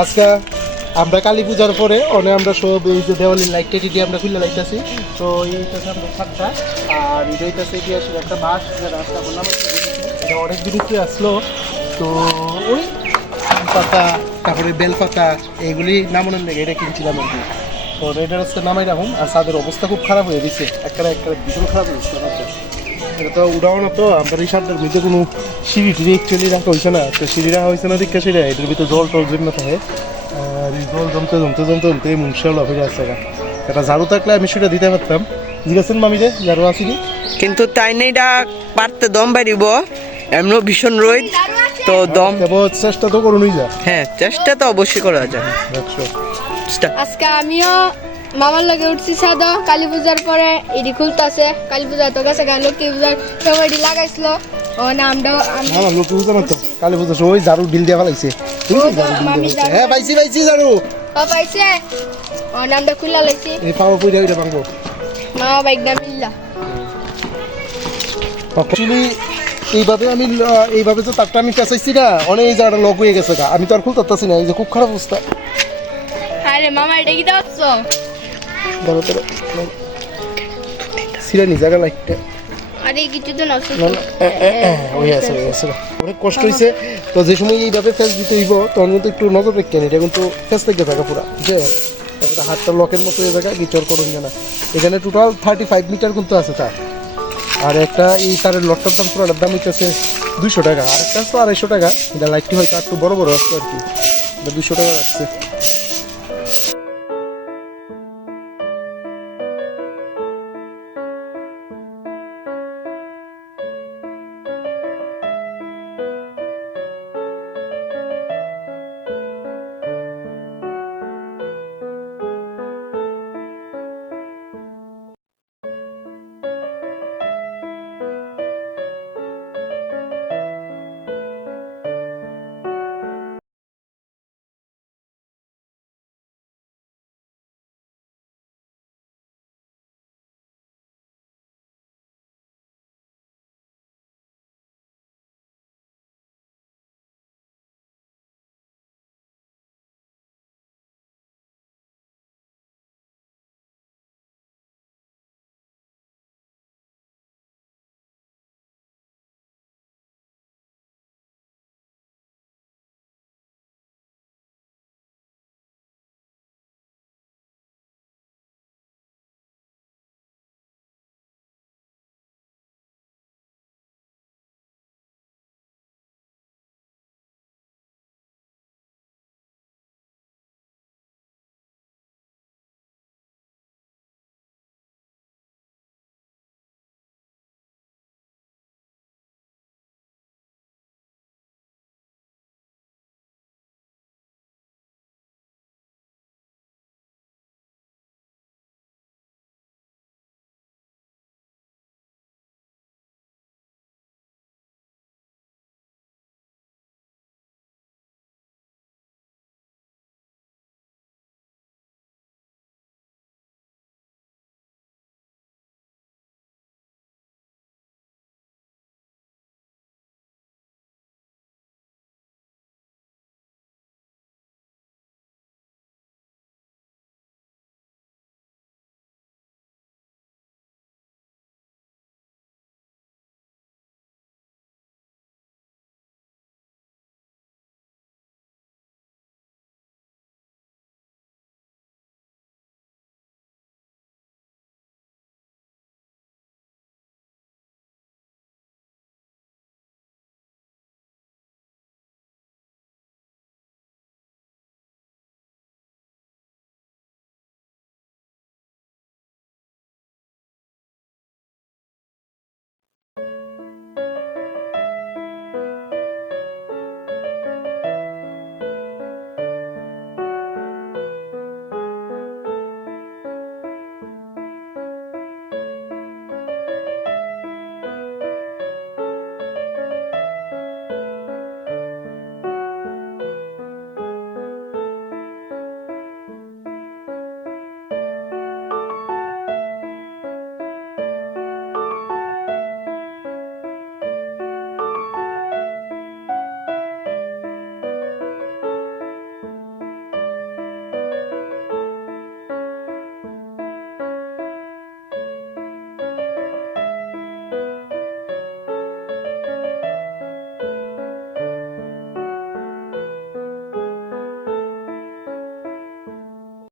আজকে আমরা কালী পূজার পরে অনেক আমরা সব এই যে দেওয়ালির লাইট টেটি দিয়ে আমরা খুলে লাইতেছি। তো এইটাছে আমরা ছাদটা, আর এইটাছে ইতিহাসের একটা বাস, যে রাস্তা বললাম এটা অনেক দিন কি আসলো। তো ওই পাতা, তারপরে বেলপাতা, এইগুলি নামানোর লেগে এটা কিনছিলাম আর কি। তো এটা রাস্তা নামাই রাখুন। আর ছাদের অবস্থা খুব খারাপ হয়ে গেছে, একটা ভীষণ খারাপ হয়েছে। এটা তো উড়াও না, তো আমরা এই সারটার ভিতরে কোনো সিঁড়ি টিড়ি অ্যাকচুয়ালি রাখা হয়েছে না। তো সিঁড়ি রাখা হয়েছে না দিকে সিঁড়ি, এটার ভিতরে জল টল জন্য থাকে। আর এই জল জমতে মুংশাওলা ফিরে আসছে। একটা ঝাড়ু থাকলে আমি সেটা দিতে পারতাম। জিজ্ঞাসেন মামি রে ঝাড়ু আছে কি, কিন্তু তাই নেই এটা পারতে দম বাড়িব, এমন ভীষণ রোদ তো দম চেষ্টা তো করুনই যা। হ্যাঁ, চেষ্টা তো অবশ্যই করা যায়। আজকে আমিও মামার লগে উঠছি ছাদ, কালী পূজার পরে এডি খুলতেছে। কালী পূজা তো গেছে, লক্ষ্মী পূজার সবাই লাগাইছিল। ও নামটা আমার লক্ষ্মী পূজা না তো কালী পূজা সবাই ঝাড়ু বিল দেওয়া লাইছে। হ্যাঁ পাইছি ঝাড়ু পাইছে, ও নামটা খুলে লাইছি। এই পাওয়া পইরা ওইটা ভাঙবো মামা বাইক না মিললা। অ্যাকচুয়ালি এইভাবে তো তারটা আমি পেঁচাইছি না, অনেক এই জায়গাটা লক হয়ে গেছে। আমি তো আর খুলতে পারতাছি না, এই যে খুব খারাপ অবস্থা। আরে মামা এটা কি দেখছো? ধরো সিরানি জায়গা লাইটটা আরে কিছু তো নষ্ট অনেক কষ্ট হয়েছে। তো যে সময় এইভাবে ফেস দিতে হইব তখন কিন্তু একটু নজর রাখেন, এটা কিন্তু ফেস থেকে থাকা পুরা, বুঝছেন? তারপরে হাতটা লকের মতো এই জায়গায় বিচার করুন না। এখানে টোটাল 35 মিটার কিন্তু আছে তার। আর একটা এই তারের লটটার দাম, পুরোটার দাম হচ্ছে 200 টাকা। আর একটা তো 250 টাকা। এটা লাইটটি হয়তো একটু বড় বড় আসছে আর কি, এটা 200 টাকা রাখছে।